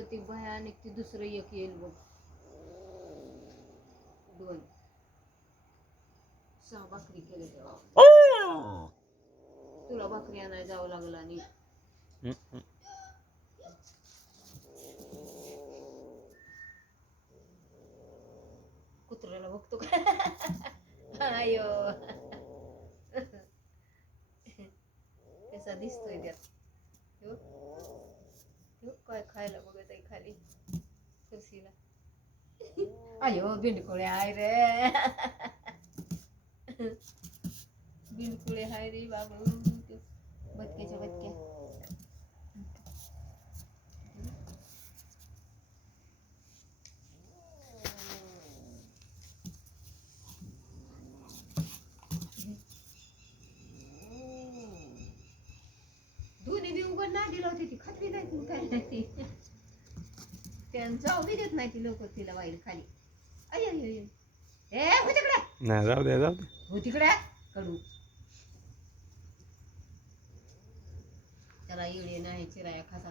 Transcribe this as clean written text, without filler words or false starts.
प्रतीक भयानक ती दुसरं एक येईल बघ 2 6 भाकरी केले तेव्हा तुला भाकरी आणायला जावं लागलं आणि कुत्र्याला बघतो का आयो कसा दिसतोय त्यात ह्यो काय खायला बघत आहे खाली कुर्सीला आयो बिंडकुळे हाय रे बिंडकुळे हाय रे बाबू बदक्याच्या बदक्या दोन्ही बी उघड ना दिला होती ती खात्री नाही ती काय नाही ती त्यानं जाऊ बी देत नाही ती लोक तिला वाईल खाली अय ए हो तिकडे नाही जाऊ दे हो तिकडे कडू त्याला येडे नाही चिराया खासा